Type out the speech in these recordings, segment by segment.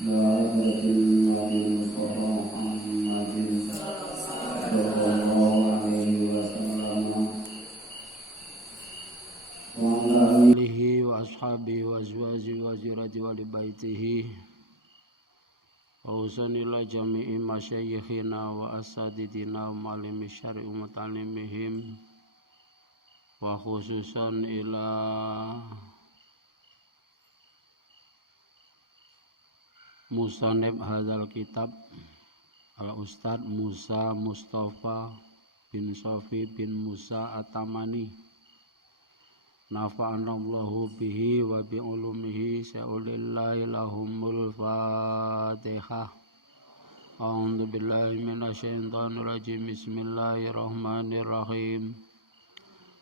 بحضرة النبي المصطفى محمد صلى الله عليه وسلم وعلى آله وأصحابه وأزواجه وذريته وآل بيته وأوصاني إلى جميع مشايخنا وأساتذتنا ومعلمي الشرع ومتعلمهم وخصوصا إلى musannif hadzal kitab al-Ustadz Musa Mustafa bin Sofi bin Musa At-Tamani nafa'anallahu bihi wa bi ulumihi sa'ulillahi lahumul fatihah. A'udzu billahi minasyaitonir rajim. Bismillahirrahmanirrahim.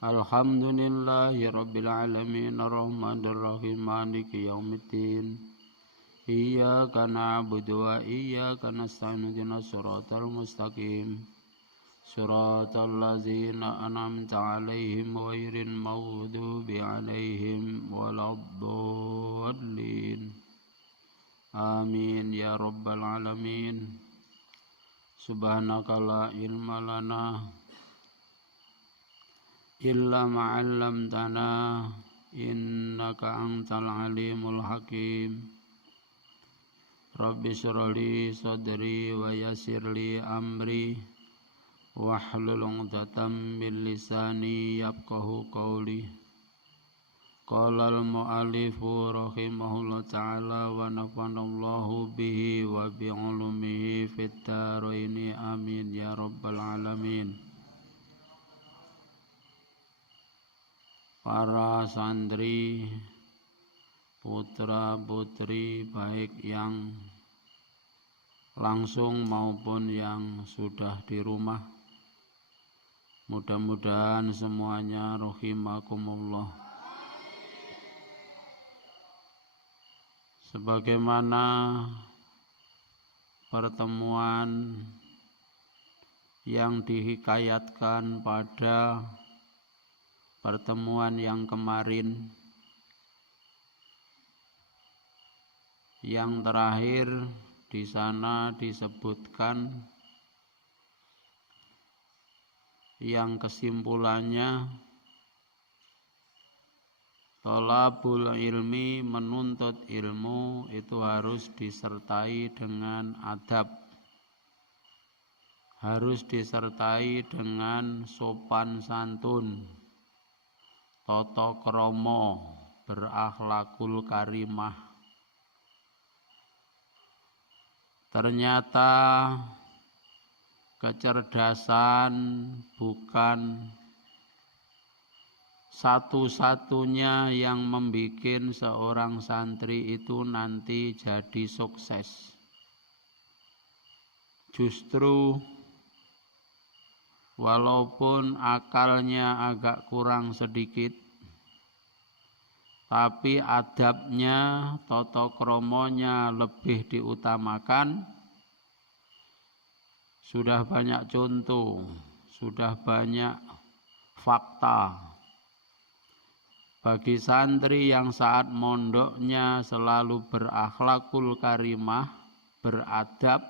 Alhamdulillahi rabbil alamin arrahmanir rahim maliki yaumiddin. Iyyaka na'budu wa iyyaka nasta'in ihdinas siratal mustaqim siratal ladzina an'amta 'alaihim ghairil maghdubi 'alaihim waladdallin. Amin ya rabbal alamin. Subhanaka la ilma lana illa ma 'allamtana innaka antal alimul hakim. Rabbi shrah li sadri wa yassir li amri wahlul 'uqdatam min lisani yafqahu qawli. Qala al-mu'allifu rahimahullah ta'ala wa nafa'anallahu bihi wa bi 'ulumihi fid dharaini amin ya rabbal alamin. Para santri, putra putri baik yang langsung maupun yang sudah di rumah, mudah-mudahan semuanya rahimakumullah. Sebagaimana pertemuan yang dihikayatkan pada pertemuan yang kemarin, yang terakhir di sana disebutkan yang kesimpulannya thalabul ilmi, menuntut ilmu itu harus disertai dengan adab, harus disertai dengan sopan santun, tata krama, berakhlakul karimah. Ternyata kecerdasan bukan satu-satunya yang membuat seorang santri itu nanti jadi sukses. Justru walaupun akalnya agak kurang sedikit, tapi adabnya, tata kramanya lebih diutamakan. Sudah banyak contoh, sudah banyak fakta bagi santri yang saat mondoknya selalu berakhlakul karimah, beradab,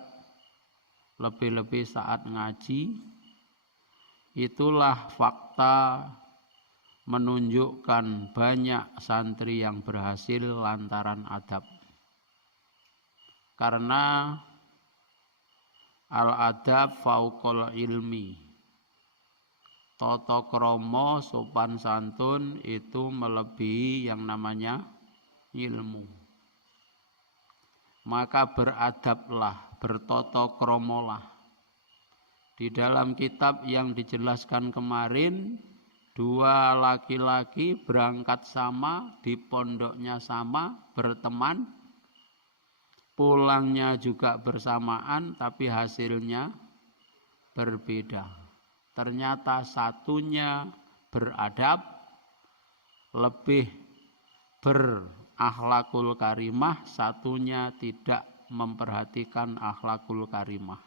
lebih-lebih saat ngaji. Itulah fakta menunjukkan banyak santri yang berhasil lantaran adab. Karena al-adab fauqal ilmi, tata krama sopan santun itu melebihi yang namanya ilmu. Maka beradablah, bertata kramalah. Di dalam kitab yang dijelaskan kemarin, dua laki-laki berangkat sama, di pondoknya sama, berteman, pulangnya juga bersamaan, tapi hasilnya berbeda. Ternyata satunya beradab, lebih berakhlakul karimah, satunya tidak memperhatikan akhlakul karimah.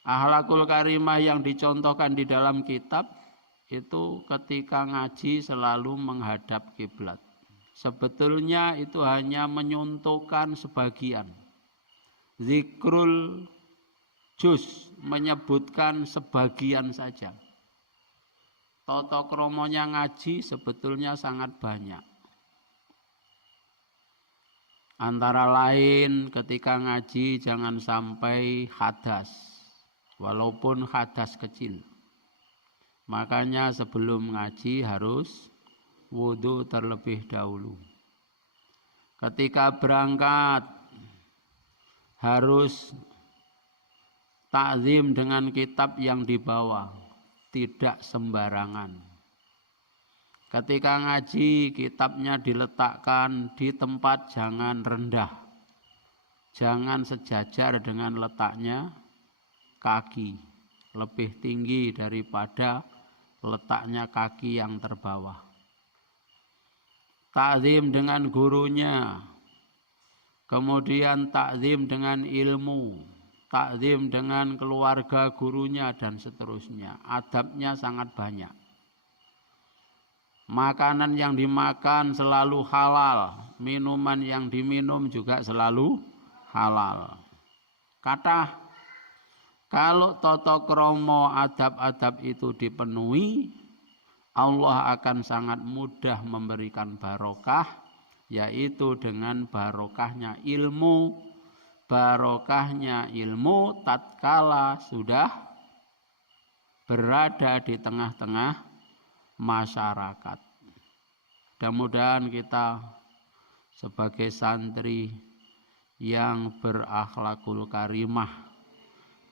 Akhlakul karimah yang dicontohkan di dalam kitab itu ketika ngaji selalu menghadap kiblat. sebetulnya itu hanya menyuntukkan sebagian. Zikrul juz menyebutkan sebagian saja. Tata kromonya ngaji sebetulnya sangat banyak. Antara lain ketika ngaji jangan sampai hadas, walaupun hadas kecil. Makanya sebelum ngaji harus wudu terlebih dahulu. Ketika berangkat harus takzim dengan kitab yang dibawa, tidak sembarangan. Ketika ngaji kitabnya diletakkan di tempat jangan rendah, jangan sejajar dengan letaknya kaki, lebih tinggi daripada letaknya kaki yang terbawah. Takzim dengan gurunya, kemudian takzim dengan ilmu, takzim dengan keluarga gurunya dan seterusnya. Adabnya sangat banyak. Makanan yang dimakan selalu halal, minuman yang diminum juga selalu halal. Kata kalau tata krama adab-adab itu dipenuhi, Allah akan sangat mudah memberikan barokah, yaitu dengan barokahnya ilmu. Barokahnya ilmu tatkala sudah berada di tengah-tengah masyarakat. Mudah-mudahan kita sebagai santri yang berakhlakul karimah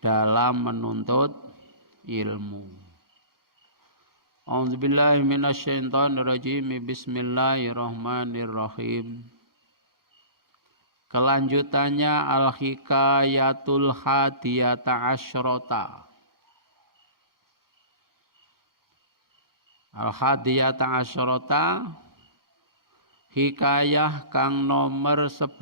dalam menuntut ilmu. A'udzubillahi minasyaitonirrajim. Bismillahirrahmanirrahim. Kelanjutannya al-hikayatul hadiyata asyrota. Al-hadiyata asyrota, hikayah kang nomor 11.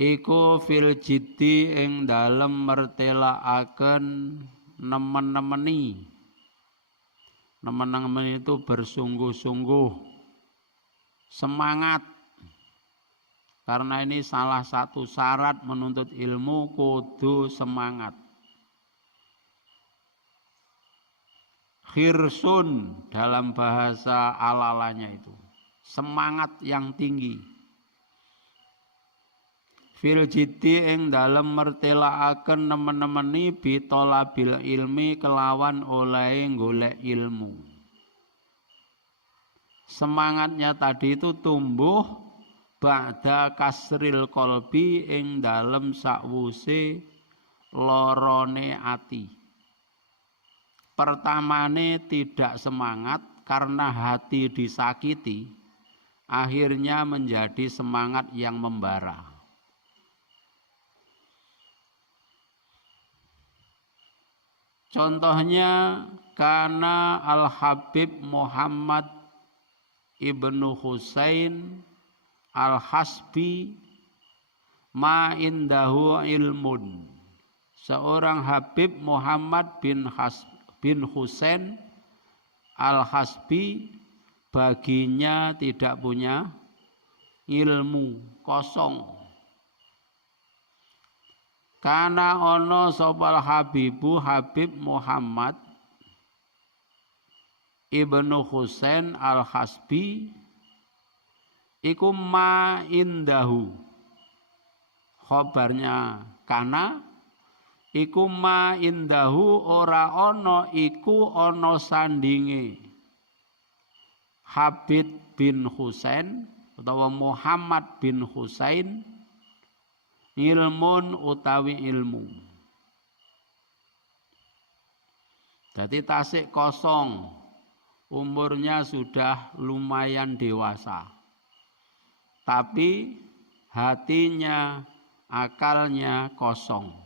Iku fil jiddi ing dalem mertelaaken nemen-nemeni. Nemen-nemen itu bersungguh-sungguh, semangat. Karena ini salah satu syarat menuntut ilmu, kudu semangat. Khirsun dalam bahasa alalanya itu, semangat yang tinggi. Fil jiddi ing dalem mertelaaken nemen-nemeni bitolabil ilmi kelawan oleh golek ilmu. Semangatnya tadi itu tumbuh ba'da kasril kolbi ing dalem sakwuse lorone ati. Pertamane tidak semangat karena hati disakiti, akhirnya menjadi semangat yang membara. Contohnya karena Al-Habib Muhammad Ibnu Husain Al-Hasbi ma indahu ilmun. Seorang Habib Muhammad bin Husain Al-Hasbi baginya tidak punya ilmu, kosong. Karena ono sopal Habibu Habib Muhammad Ibnu Husain Al-Hasbi iku ma indahu. Khobarnya kana iku ma indahu ora ono iku ono sandinge Habib bin Husain utawa Muhammad bin Husain ilmun utawi ilmu. Jadi tasik kosong, umurnya sudah lumayan dewasa, tapi hatinya, akalnya kosong,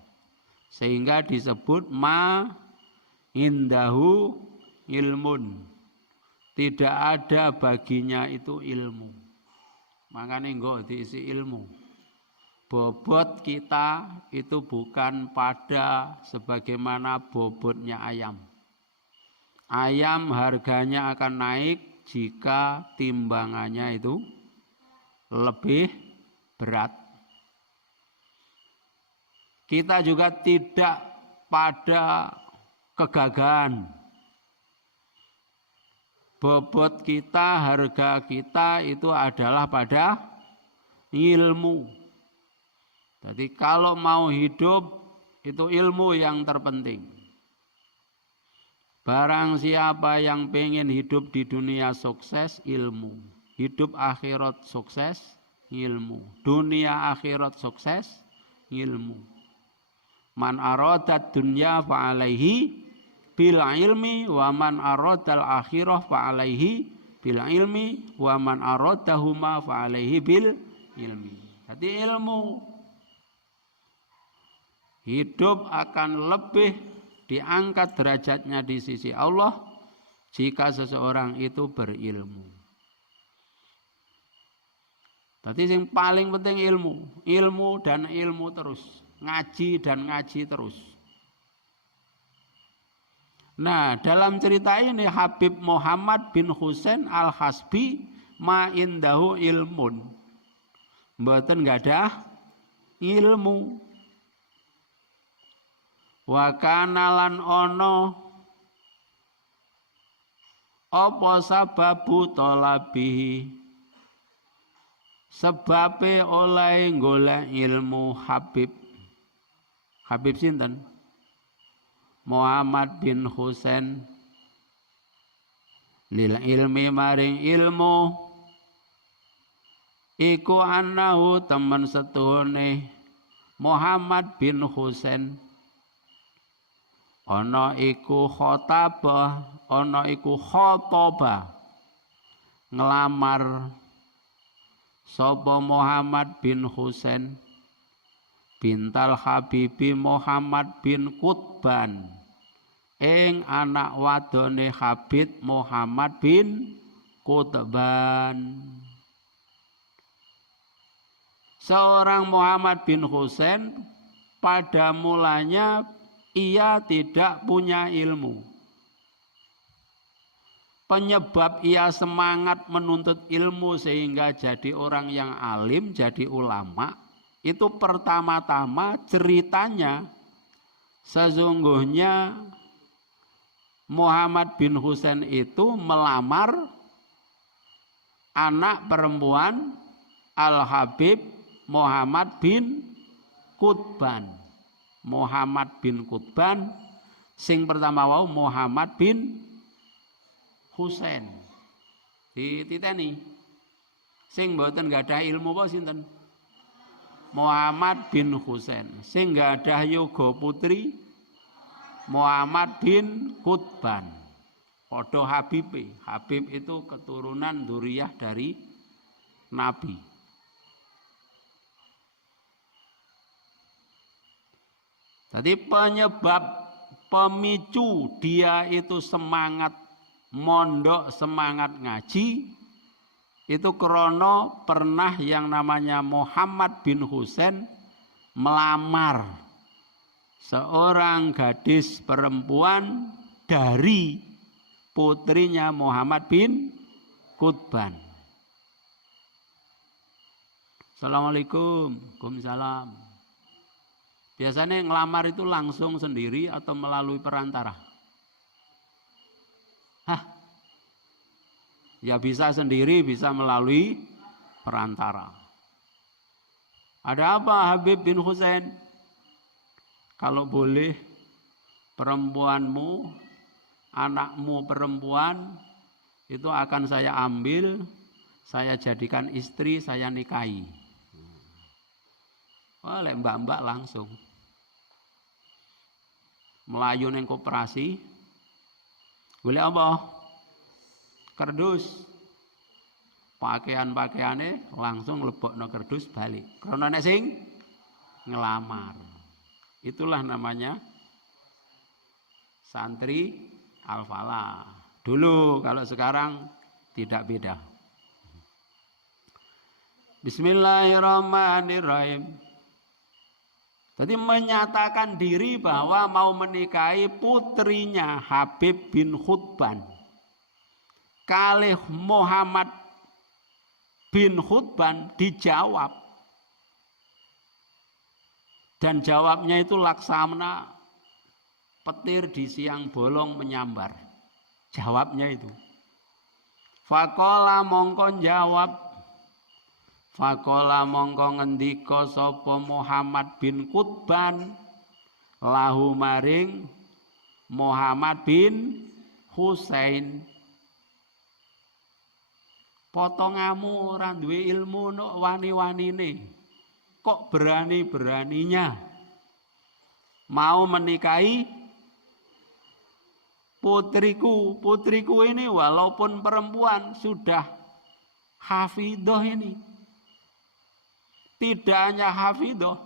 sehingga disebut ma indahu ilmun. Tidak ada baginya itu ilmu. Makanya enggak diisi ilmu. Bobot kita itu bukan pada sebagaimana bobotnya ayam. Ayam harganya akan naik jika timbangannya itu lebih berat. Kita juga tidak pada kegagahan. Bobot kita, harga kita itu adalah pada ilmu. Jadi kalau mau hidup itu ilmu yang terpenting. Barang siapa yang pengen hidup di dunia sukses, ilmu. Hidup akhirat sukses, ilmu. Dunia akhirat sukses, ilmu. Man aradat dunya fa'alaihi bil ilmi wa man aradal akhirah fa'alaihi bil ilmi wa man aradahuma fa'alaihi bil ilmi. Jadi ilmu hidup akan lebih diangkat derajatnya di sisi Allah jika seseorang itu berilmu. Jadi yang paling penting ilmu, ilmu dan ilmu terus, ngaji dan ngaji terus. Nah, dalam cerita ini Habib Muhammad bin Husain Al-Hasbi ma indahu ilmun. Mboten gadah ilmu. Wa kana lan ono apa sababu talabihi. Sebabe oleh golek ilmu Habib. Habib sinten? Muhammad bin Husain lil ilmi maring ilmu iku annahu temen setuhune Muhammad bin Husain ana iku khotabah ana iku khotobah ngelamar sapa Muhammad bin Husain bintal Habibi Muhammad bin Qutban ing anak wadone Habib Muhammad bin Qutban. Seorang Muhammad bin Husain pada mulanya ia tidak punya ilmu. Penyebab ia semangat menuntut ilmu sehingga jadi orang yang alim, jadi ulama, itu pertama-tama ceritanya sesungguhnya Muhammad bin Husain itu melamar anak perempuan Al-Habib Muhammad bin Qutban. Muhammad bin Qutban sing pertama wau Muhammad bin Husain. Dititeni. Sing mboten gadah ilmu apa sinten? Muhammad bin Husain. Sing gadah yoga putri Muhammad bin Qutban. Padha Habib. Habib itu keturunan dzurriyyah dari Nabi. Tadi penyebab pemicu dia itu semangat mondok, semangat ngaji itu krono pernah yang namanya Muhammad bin Husain melamar seorang gadis perempuan dari putrinya Muhammad bin Qutban. Assalamualaikum. Waalaikumsalam. Biasanya ngelamar itu langsung sendiri atau melalui perantara? Ya bisa sendiri, bisa melalui perantara. Ada apa Habib bin Husain? Kalau boleh perempuanmu, anakmu perempuan itu akan saya ambil, saya jadikan istri, saya nikahi. Oleh mbak-mbak langsung melayu neng koperasi, boleh apa? Kerdus, pakaian-pakaiannya langsung lebokno kerdus balik. Karena nek sing ngelamar. Itulah namanya santri al-falah. Dulu, kalau sekarang tidak beda. Bismillahirrahmanirrahim. Jadi menyatakan diri bahwa mau menikahi putrinya Habib bin Qutban. kalih Muhammad bin Khutban dijawab. Dan jawabnya itu laksana petir di siang bolong menyambar. Jawabnya itu. Faqala mongko jawab. Faqala mongko ngendika sapa Muhammad bin Khutban lahu maring Muhammad bin Husain. Potongamu ora duwe ilmu nok wani-wanine. Kok berani-beraninya mau menikahi putriku. Putriku ini walaupun perempuan sudah hafidhah ini. Tidak hanya hafidhah,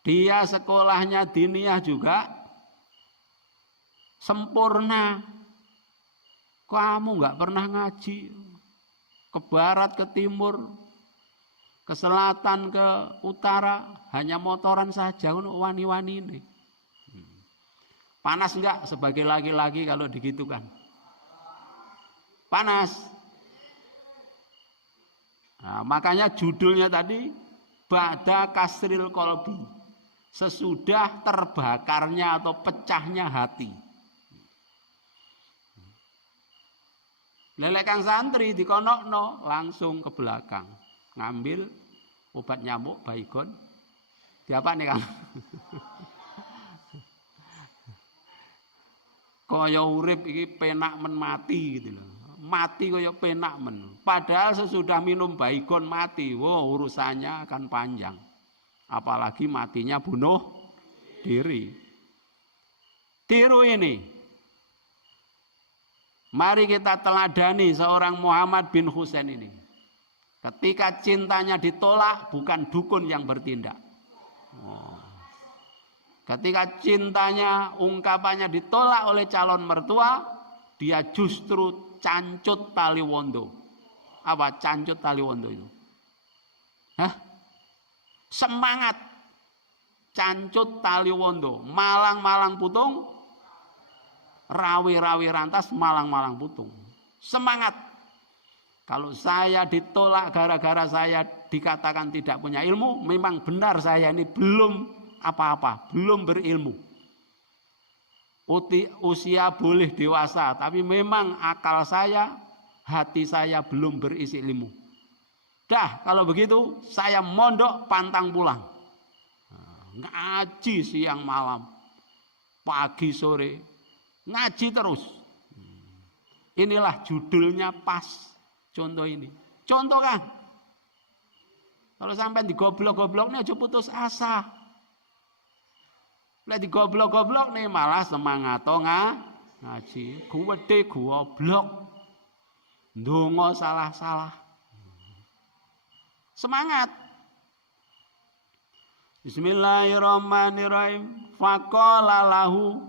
dia sekolahnya diniyah juga sempurna. Kamu nggak pernah ngaji ke barat, ke timur, ke selatan, ke utara, hanya motoran saja untuk wani-wani ini. Panas enggak sebagai laki-laki kalau digitukan? Panas. Nah, makanya judulnya tadi Ba'da kasril qalbi, sesudah terbakarnya atau pecahnya hati. Lelek kang santri dikonokno langsung ke belakang. Ngambil obat nyamuk Baygon. Diapa nih Kang? Kaya urip iki penak men mati gitu loh. Mati kaya penak men. Padahal sesudah minum Baygon mati. Wow, urusannya akan panjang. Apalagi matinya bunuh diri. Tiru ini. Mari kita teladani seorang Muhammad bin Husain ini. Ketika cintanya ditolak, bukan dukun yang bertindak. Ketika cintanya, ungkapannya ditolak oleh calon mertua, dia justru cancut tali wondo. Apa cancut tali wondo itu? Hah? Semangat cancut tali wondo, malang-malang putung, rawi-rawi rantas, malang-malang putung. Semangat. Kalau saya ditolak gara-gara saya dikatakan tidak punya ilmu, memang benar saya ini belum apa-apa, belum berilmu. Usia boleh dewasa, tapi memang akal saya, hati saya belum berisi ilmu. Dah, kalau begitu saya mondok pantang pulang. Ngaji siang malam, pagi sore, ngaji terus. Inilah judulnya pas. Contoh ini. Contoh kan. Kalau sampai digoblok-goblok nih aja putus asa. Lah digoblok-goblok nih malah semangat ngaji. Gede goblok. Ndonga salah-salah. Semangat. Bismillahirrahmanirrahim. Faqala lahu.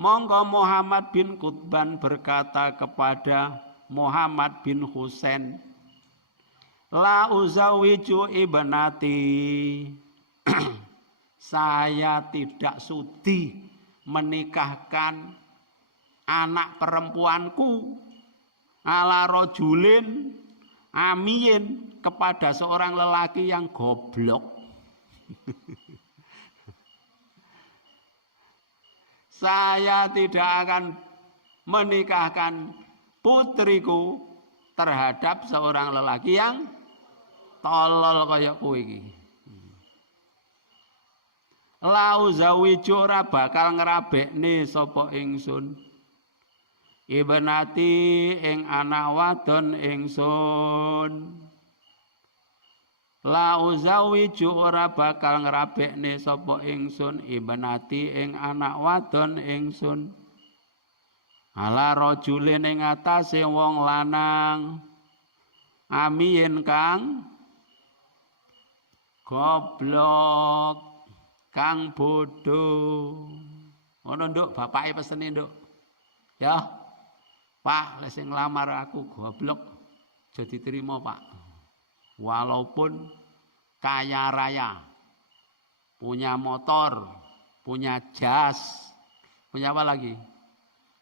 Monggo Muhammad bin Khutban berkata kepada Muhammad bin Husain, la uzawiju ibnati. Saya tidak sudi menikahkan anak perempuanku ala rojulin amiyin kepada seorang lelaki yang goblok. Saya tidak akan menikahkan putriku terhadap seorang lelaki yang tolol kaya kowe iki. Lau zawiju ora bakal ngrabekne sapa ingsun ibnati ing anak wadon ingsun. Lau zawiju ora bakal ngrabekne sapa ingsun ibnati ing anak wadon ingsun. Ala rajulin ing atase wong lanang amiyen kang goblok, kang bodoh. Ngono nduk, bapake pesene nduk. Ya. Pak, lek sing nglamar aku goblok aja diterima, Pak. Walaupun kaya raya, punya motor, punya jas, punya apa lagi?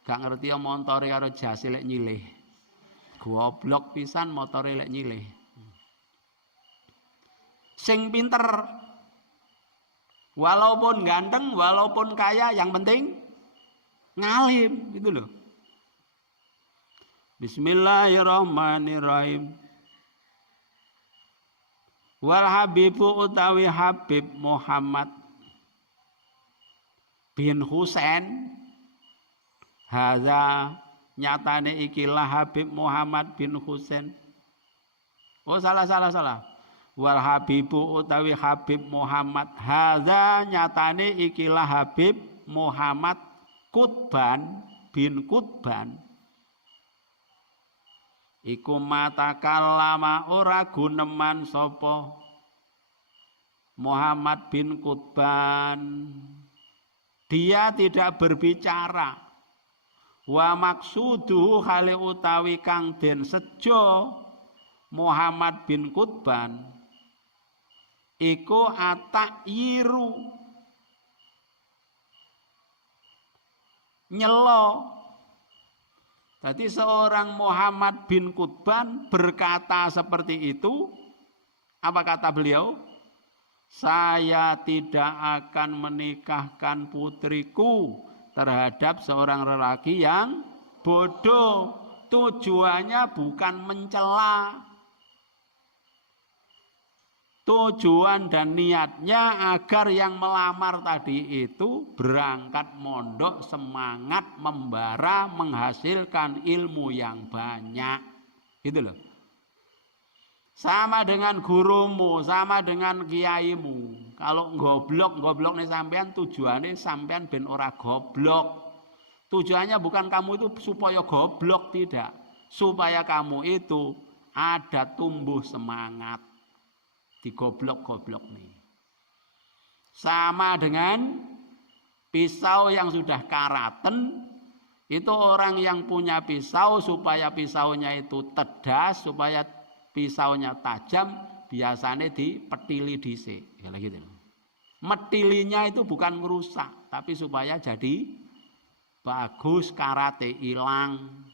Gak ngerti ya montore karo jase lek nyilih. Goblok pisan motore lek nyilih. Sing pinter walaupun ganteng, walaupun kaya, yang penting ngalim gitu loh. Bismillahirrahmanirrahim. Wal habibu utawi Habib Muhammad bin Husain, hadza nyatane ikilah Habib Muhammad bin Husain. Oh salah. Wal habibu utawi Habib Muhammad, hadza nyatane ikilah Habib Muhammad Qutban bin Qutban. Iku matakallama ora guneman sapa Muhammad bin Qutban. Dia tidak berbicara. Wa maksuduhu hale utawi kang den sejo Muhammad bin Qutban iku atayiru nyelo. Jadi seorang Muhammad bin Qutban berkata seperti itu. Apa kata beliau? Saya tidak akan menikahkan putriku terhadap seorang lelaki yang bodoh. Tujuannya bukan mencela. Tujuan dan niatnya agar yang melamar tadi itu berangkat mondok, semangat, membara, menghasilkan ilmu yang banyak. Gitu loh. Sama dengan gurumu, sama dengan kiaimu. Kalau goblok nih sampean, tujuannya sampean ben ora goblok. Tujuannya bukan kamu itu supaya goblok, tidak. Supaya kamu itu ada tumbuh semangat. Digoblok-goblok nih. Sama dengan pisau yang sudah karaten, itu orang yang punya pisau supaya pisaunya itu tedas, supaya pisaunya tajam, biasanya dipetili dhisik. Ya gitu. Metilinya itu bukan merusak, tapi supaya jadi bagus, karate hilang.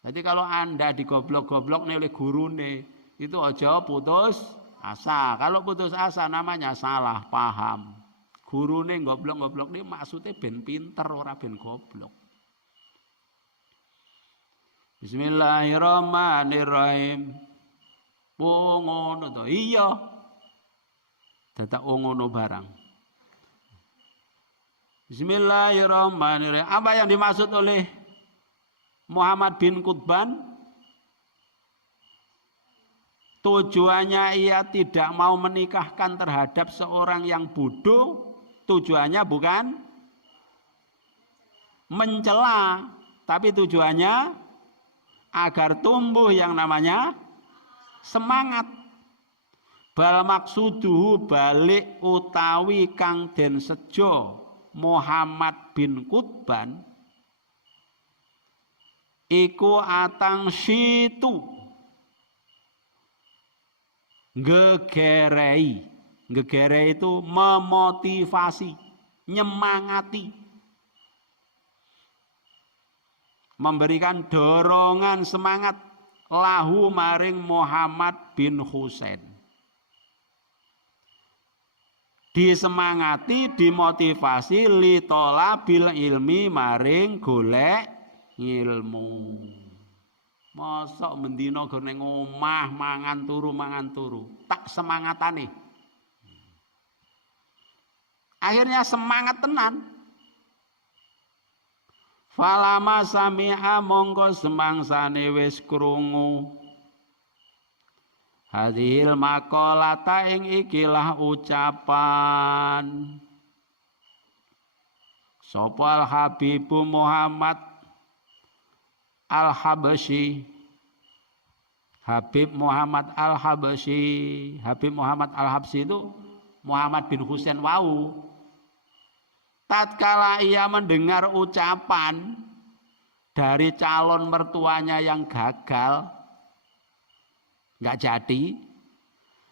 Jadi kalau Anda digoblok-goblok nih oleh gurune, itu aja putus asa. Kalau putus asa namanya salah paham. Gurune goblok-goblok ini maksudnya ben pinter, ora ben goblok. Bismillahirrahmanirrahim. Ngono to. Iya. Dadak ngono barang. Bismillahirrahmanirrahim. Apa yang dimaksud oleh Muhammad bin Qutban? Tujuannya ia tidak mau menikahkan terhadap seorang yang bodoh. Tujuannya bukan mencela, tapi tujuannya agar tumbuh yang namanya semangat. Bal maksuduhu balik utawi kang den sejo Muhammad bin Qutban iku atang situ gegerei. Gegerei itu memotivasi, nyemangati, memberikan dorongan semangat lahu maring Muhammad bin Husain. Disemangati, dimotivasi litola bil ilmi maring golek ilmu. Mosok mendino gone omah mangan turu tak semangatane. Akhirnya semangat tenan. Falama sami'a mongko semangsane wis krungu hadhil maqalata ing ikilah ucapan sapa Habibu Muhammad Al-Habsyi. Habib Muhammad Al-Habsyi. Habib Muhammad Al-Habsyi itu Muhammad bin Husain wau. Tatkala ia mendengar ucapan dari calon mertuanya yang gagal, nggak jadi,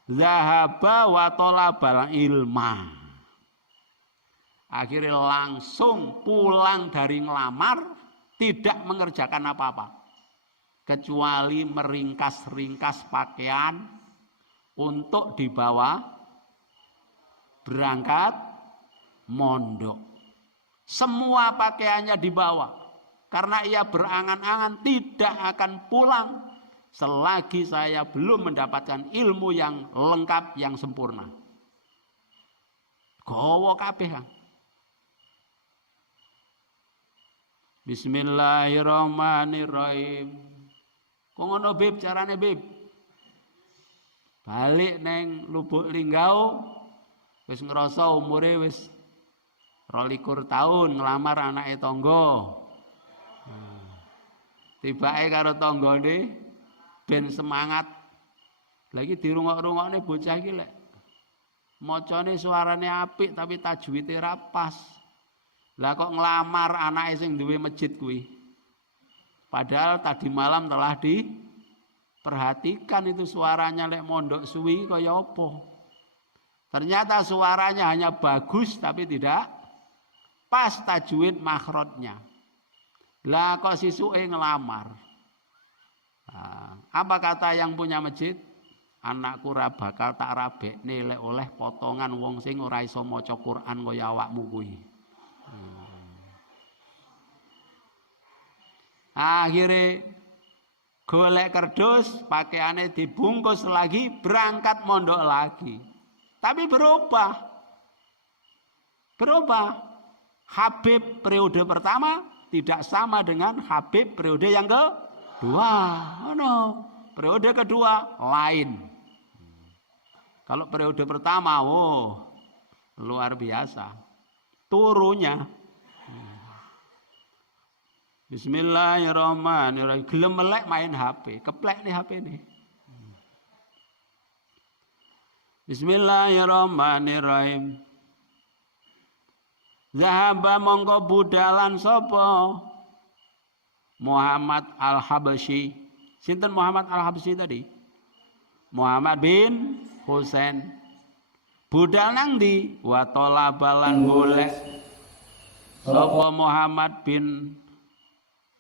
zahaba wa talabal ilma. Akhirnya langsung pulang dari ngelamar, tidak mengerjakan apa-apa kecuali meringkas-ringkas pakaian untuk dibawa berangkat mondok. Semua pakaiannya dibawa karena ia berangan-angan tidak akan pulang selagi saya belum mendapatkan ilmu yang lengkap, yang sempurna. Gowo kabeh. Bismillahirrahmanirrahim. Kok ngono Bib carane Bib? Balik neng Lubuk Linggau wis ngerasa umure wis 22 tahun ngelamar anake tangga. Tibake karo tanggane ben semangat. Lagi dirungok-rungokne bocah iki lek macane suarane apik tapi tajwide ra pas. Lah kok ngelamar anake sing duwe masjid kuwi. Padahal tadi malam telah diperhatikan itu suaranya lek mondok suwi kaya apa. Ternyata suaranya hanya bagus tapi tidak pas tajwid makhrajnya. Lah kok sisuke ngelamar. Nah, apa kata yang punya masjid? Anakku ora bakal tak rabekne lek oleh potongan wong sing ora iso maca Quran kaya awakmu kuwi. Akhirnya golek kerdus, pakaiannya dibungkus lagi, berangkat mondok lagi. Tapi berubah. Habib periode pertama tidak sama dengan Habib periode yang kedua. Periode kedua lain. Kalau periode pertama, luar biasa. Turunnya. Bismillahirrahmanirrahim. Gelem melek main HP. Keplek nih HP nih. Bismillahirrahmanirrahim. Zahaba mongko budalan sapa Muhammad Al-Habsyi. Sinten Muhammad Al-Habsyi tadi? Muhammad bin Husain. Budal nang ndi? Wa talabalan golek sapa Muhammad bin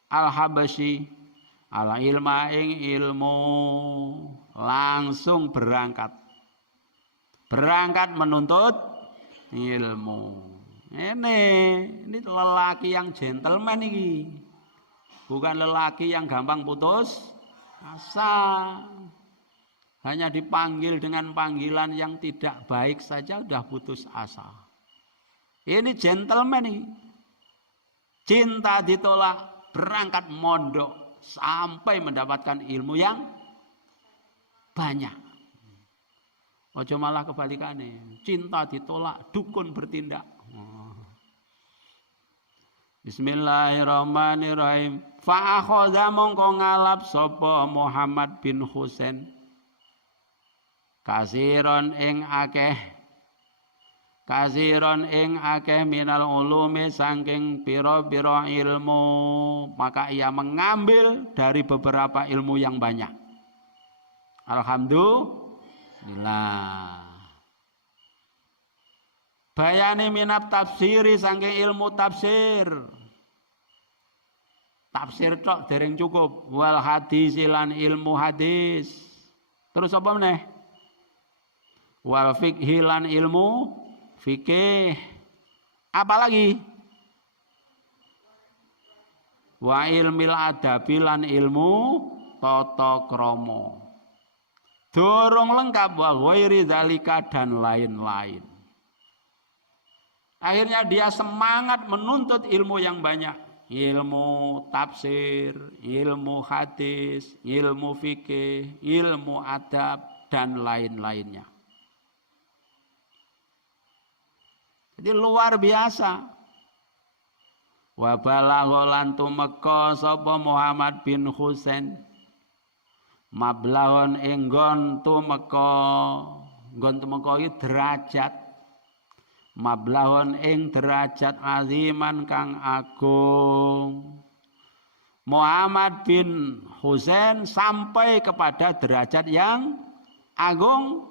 Al-Habsyi ala ilma ing ilmu, langsung berangkat menuntut ilmu. Ini lelaki yang gentleman ini, bukan lelaki yang gampang putus asa. Hanya dipanggil dengan panggilan yang tidak baik saja sudah putus asa. Ini gentleman ini. Cinta ditolak, berangkat mondok sampai mendapatkan ilmu yang banyak. Ojo malah kebalikannya. Cinta ditolak, dukun bertindak. Bismillahirrahmanirrahim. Fa akhadha mongko ngalap sapa Muhammad bin Husain kasiron ing akeh minal ulumi saking pira-pira ilmu, maka ia mengambil dari beberapa ilmu yang banyak. Alhamdulillah. Bayani minat tafsiri saking ilmu tafsir. Tafsir tok dereng cukup. Wal hadis lan ilmu hadis. Terus apa meneh? Wal fikhi lan ilmu fikih. Apalagi? Wa ilmil adabi lan ilmu tata krama. Dorong lengkap wa ghairi dzalika dan lain-lain. Akhirnya dia semangat menuntut ilmu yang banyak. Ilmu tafsir, ilmu hadis, ilmu fikih, ilmu adab dan lain-lainnya. Jadi luar biasa. Wa balagha lan tumeka sapa Muhammad bin Husain mablahon ing nggon tumeka iki derajat. Mablahon ing derajat aziman kang agung. Muhammad bin Husain sampai kepada derajat yang agung.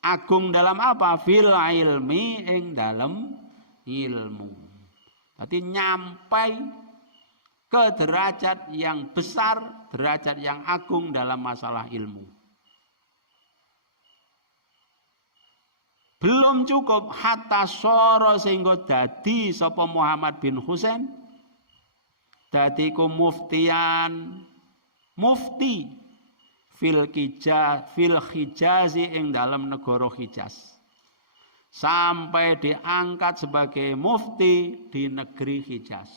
Agung dalam apa? Fil ilmi ing dalam ilmu. Berarti nyampai ke derajat yang besar, derajat yang agung dalam masalah ilmu. Belum cukup hatta soro sehingga dadi sapa Muhammad bin Husain dadi ku muftian, mufti fil Hijazi ing dalam negara Hijaz. Sampai diangkat sebagai mufti di negeri Hijaz.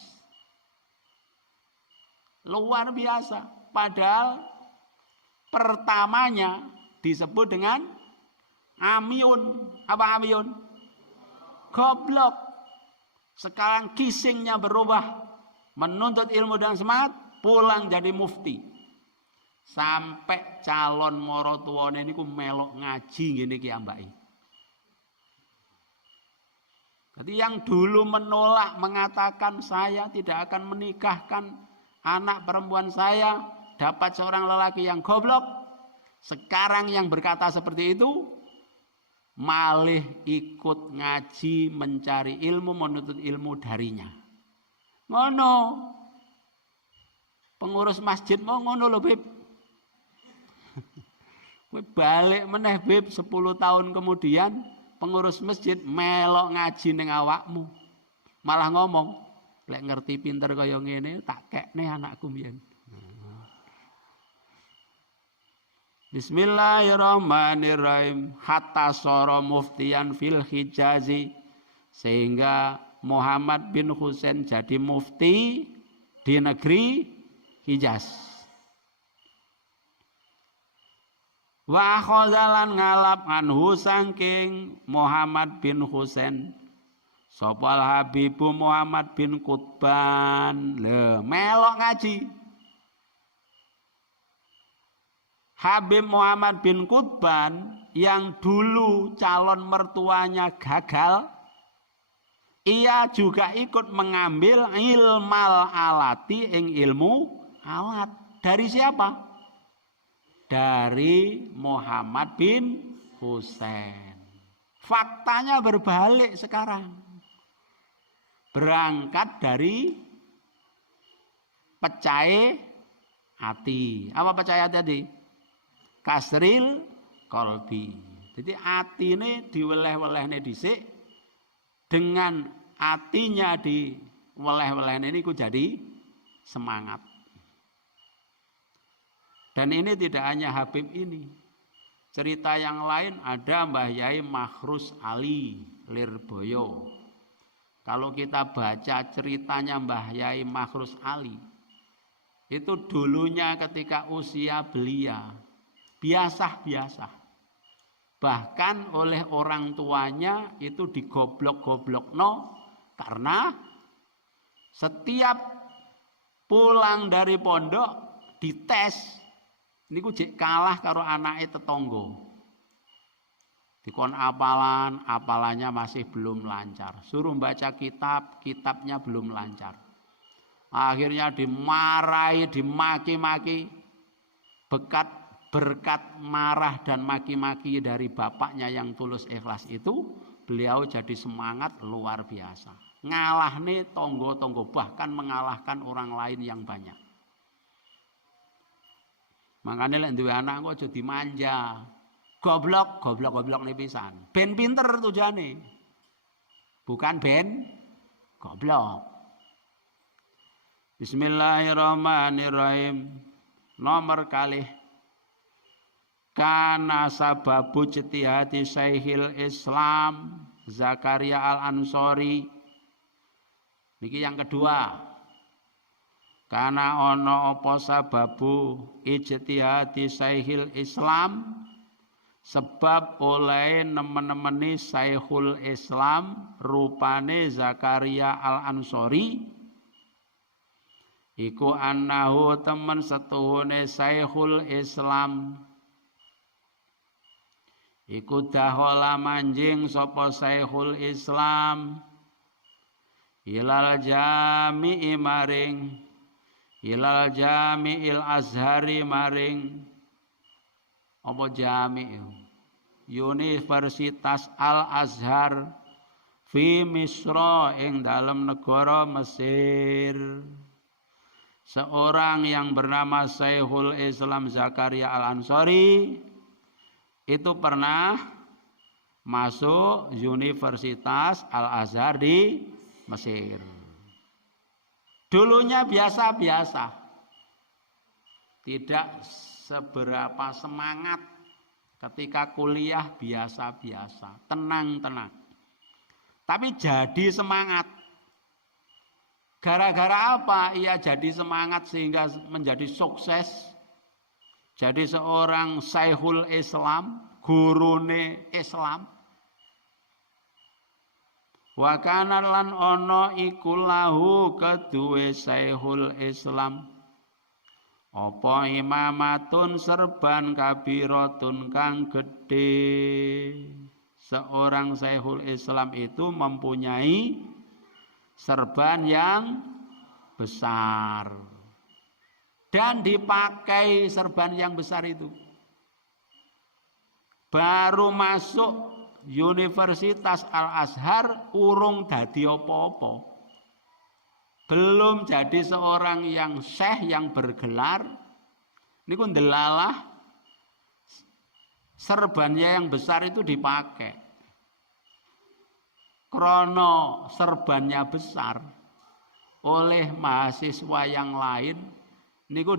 Luar biasa. Padahal pertamanya disebut dengan amyun. Apa amyun? Goblok. Sekarang kisingnya berubah. Menuntut ilmu dan semangat, pulang jadi mufti. Sampai calon moro tuwane niku melok ngaji ngene ki ambake. Jadi yang dulu menolak, mengatakan saya tidak akan menikahkan anak perempuan saya, dapat seorang lelaki yang goblok. Sekarang yang berkata seperti itu, malih ikut ngaji, mencari ilmu, menuntut ilmu darinya. Ngono. Pengurus masjid mau ngono lho, Bib. Balik meneh, Bib, 10 tahun kemudian pengurus masjid melok ngaji ning awakmu. Malah ngomong, lek ngerti pinter kaya ngene tak kekne anakku mbiyen. Bismillahirrahmanirrahim. Hatta soro muftian fil Hijazi, sehingga Muhammad bin Husain jadi mufti di negeri Hijaz. Wa khozalan ngalap anhu sangking Muhammad bin Husain sopal Habibu Muhammad bin Qutban. Melok ngaji. Habib Muhammad bin Qutban yang dulu calon mertuanya gagal, ia juga ikut mengambil ilmal alati ing ilmu alat. Dari siapa? Dari Muhammad bin Husain. Faktanya berbalik sekarang. Berangkat dari pecah hati. Apa pecah hati tadi? Kasril kolbi. Jadi hati ini diweleh-welehne dhisik, dengan hatinya diweleh-welehne ini ku jadi semangat. Dan ini tidak hanya Habib ini. Cerita yang lain ada Mbah Yai Makhrus Ali Lirboyo. Kalau kita baca ceritanya Mbah Yai Makhrus Ali, itu dulunya ketika usia belia biasa-biasa. Bahkan oleh orang tuanya itu digoblok-goblokno karena setiap pulang dari pondok dites. Niku jek kalah karo anake tetangga. Dikon apalannya masih belum lancar. Suruh baca kitab, kitabnya belum lancar. Akhirnya dimarahi, dimaki-maki. Berkat marah dan maki-maki dari bapaknya yang tulus ikhlas itu, beliau jadi semangat luar biasa. Ngalahne tonggo-tonggo, bahkan mengalahkan orang lain yang banyak. Makanya lek duwe anak kok aja dimanja. Goblok nih pisan. Ben pinter tujuane. Bukan ben goblok. Bismillahirrahmanirrahim. Nomor kalih. Kana sababu jtihadi Syekhul Islam Zakaria Al-Ansori. Niki yang kedua. Karena ono apa sababu ijtihadi Syekhul Islam, sebab oleh nemen-nemeni Syekhul Islam rupane Zakaria Al-Ansori iku annahu temen setuhune Syekhul Islam iku dahola manjing sapa Syekhul Islam ilal jami'i maring ilal jami'il azhari maring apa jami' Universitas Al Azhar fi Misra ing dalam negara Mesir. seorang yang bernama Syekhul Islam Zakaria Al-Ansori itu pernah masuk Universitas Al-Azhar di Mesir. Dulunya biasa-biasa, tidak seberapa semangat. Ketika kuliah biasa-biasa, tenang-tenang. Tapi jadi semangat. Gara-gara apa ia jadi semangat sehingga menjadi sukses? Jadi seorang Syekhul Islam, gurune Islam. Wa kana lan ana iku lahu keduwe Syekhul Islam apa imamatun serban kabiratun kang gede. Seorang Syekhul Islam itu mempunyai serban yang besar dan dipakai serban yang besar itu. Baru masuk Universitas Al-Azhar urung dadi apa-apa. Belum jadi seorang yang syekh yang bergelar, niku ndelalah serbannya yang besar itu dipakai. Krono serbannya besar oleh mahasiswa yang lain, niku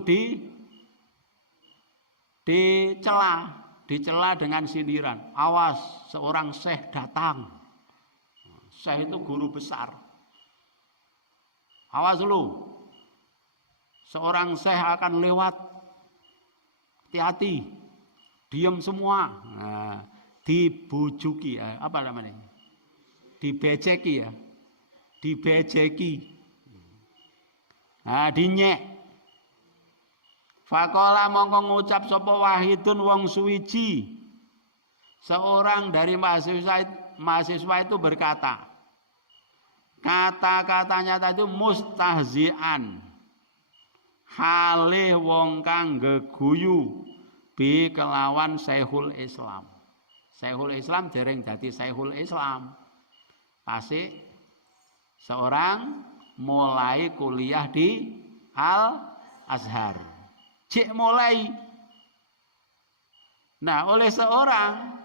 dicela dengan sindiran. Awas, seorang syekh datang. Syekh itu guru besar. Awas lu, seorang syekh akan lewat, hati-hati, diam semua, nah, dibujuki, apa namanya, dibeceki ya, dibeceki, nah, dinyek. Fakola mongko ngucap sapa Wahidun wong suwiji, seorang dari mahasiswa itu berkata, kata-katanya tadi mustahzian, hale wong kang geguyu bi kelawan Syekhul Islam. Syekhul Islam dereng dadi Syekhul Islam. Tasik seorang mulai kuliah di Al-Azhar. Cik mulai. Nah, oleh seorang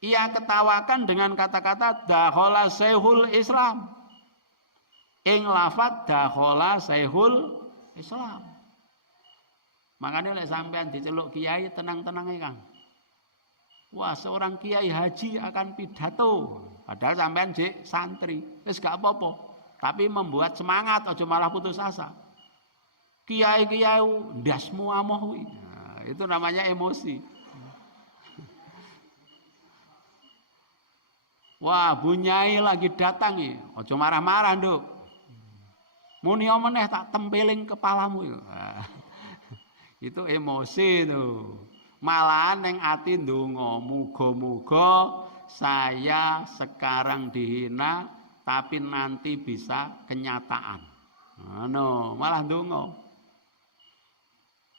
ia ketawakan dengan kata-kata dakhala Syekhul Islam. Ing lafadz dakhala Syekhul Islam. Makanya lek sampean diceluk kiai tenang-tenang Kang. Wah, seorang kiai haji akan pidato, padahal sampean jek santri. Wis gak apa-apa, tapi membuat semangat, aja malah putus asa. Kiai-kiai ndasmu amoh kuwi. Nah, itu namanya emosi. Wah, bunyai lagi datang ya. Aja marah-marah, Nduk. Muni meneh tak tempeling kepalamu. Nah, itu emosi itu. Malahan ning ati ndonga, muga-muga saya sekarang dihina tapi nanti bisa kenyataan. No, malah ndonga.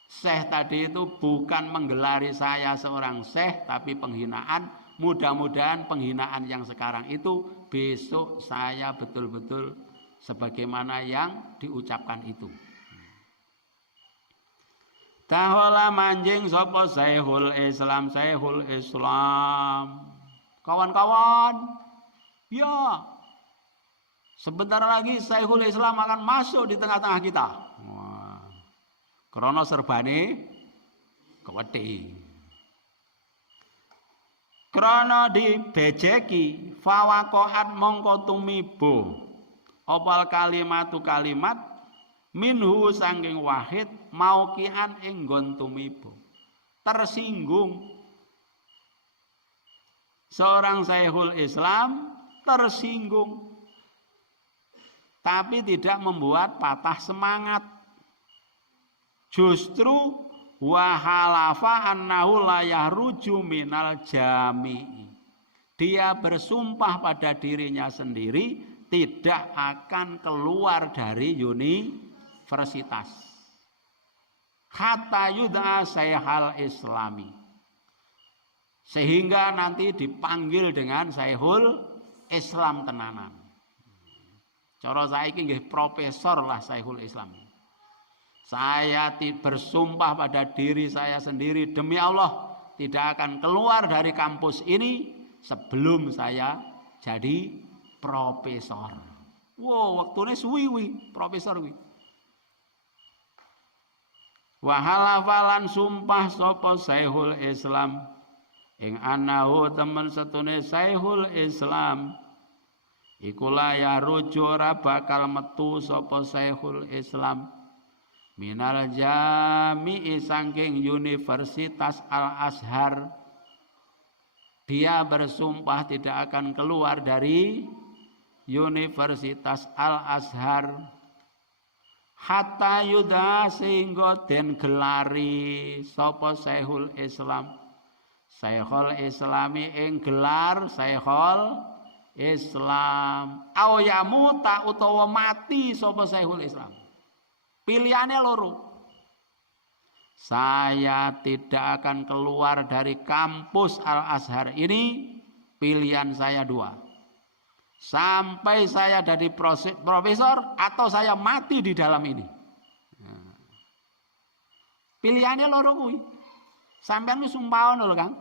Syekh tadi itu bukan menggelari saya seorang syekh tapi penghinaan. Mudah-mudahan penghinaan yang sekarang itu besok saya betul-betul sebagaimana yang diucapkan itu. Tahola manjing sapa Syekhul Islam, Syekhul Islam. Kawan-kawan, ya, sebentar lagi Syekhul Islam akan masuk di tengah-tengah kita. Wah, krana serbane kewedhi. Krana dibejeki fawaqaat mongko tumibo opal kalimatu kalimat minhu sangking Wahid maukian ing nggon tumibo. Tersinggung seorang Syekhul Islam, tersinggung tapi tidak membuat patah semangat. Justru wahalafa annahu la yahruju minal jami'i. Dia bersumpah pada dirinya sendiri tidak akan keluar dari universitas. Hatta yud'a Syekhul Islami. Sehingga nanti dipanggil dengan Syekhul Islam tenanan. Cara saiki nggih profesor lah Syekhul Islam. Saya bersumpah pada diri saya sendiri, demi Allah tidak akan keluar dari kampus ini sebelum saya jadi profesor. Wow, waktunya suwi profesor wi. Wahalafalan sumpah sapa Syekhul Islam ing anahu temen setune Syekhul Islam iku la ya ruju ora bakal metu sapa Syekhul Islam minal jami'i saking Universitas Al-Azhar. Dia bersumpah tidak akan keluar dari Universitas Al-Azhar hatta yuda sehingga den gelari sapa Syekhul Islam. Syekhul Islami ing gelar Syekhul Islam. Aw yamuta utawa mati sapa Syekhul Islam. Pilihannya loro. Saya tidak akan keluar dari kampus Al-Azhar ini. Pilihan saya dua. Sampai saya jadi profesor atau saya mati di dalam ini. Pilihannya loro kuwi. Sampeyan wis sumpah ngono lho, Kang.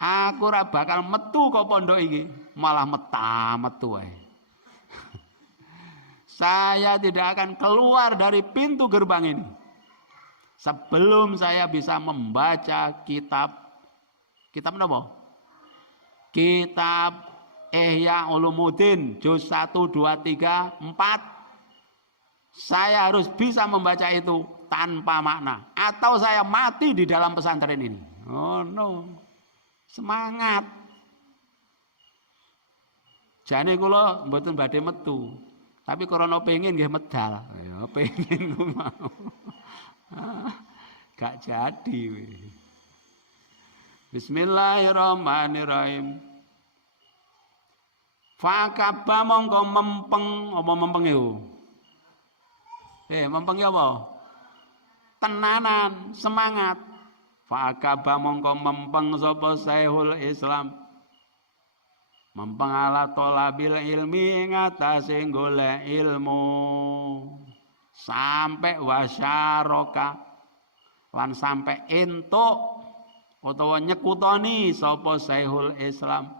Aku ora bakal metu kok pondok iki, malah metu ae. Saya tidak akan keluar dari pintu gerbang ini sebelum saya bisa membaca kitab apa? Kitab Ihya Ulumuddin juz 1, 2, 3, 4. Saya harus bisa membaca itu tanpa makna atau saya mati di dalam pesantren ini. Oh no. Semangat. Jane kula mboten badhe metu. Tapi karena pengen nggih medal. Ya pengen ku mau. Gak jadi we. Bismillahirrahmanirrahim. Fakaba mongko mempeng apa mempenge yo. Mempeng apa? Tenanan, semangat. Fakaba mongko mempeng sapa Syekhul Islam. Mempeng ala thalabil ilmi ing atase golek ilmu. Sampai wasyaroka lan sampai entuk utawa nyekutoni sapa Syekhul Islam.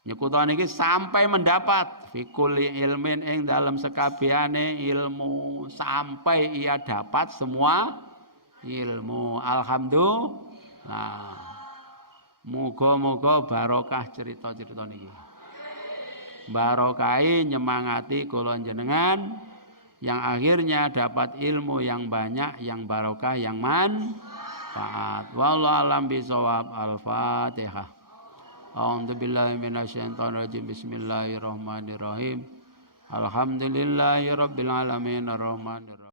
Nyekutoni iki sampai mendapat fikuli ilmin ing dalam sekabehane ilmu, sampai ia dapat semua ilmu. Alhamdulillah. Muga-muga barokah cerita-cerita niki. Barokahi nyemangati kula jenengan yang akhirnya dapat ilmu yang banyak, yang barokah, yang manfaat. Wallahu a'lam bishawab. Al-Fatihah. A'udzubillahi minasyaitonir rajim. Bismillahirrahmanirrahim. Alhamdulillahirabbil alamin arrahmanirrahim.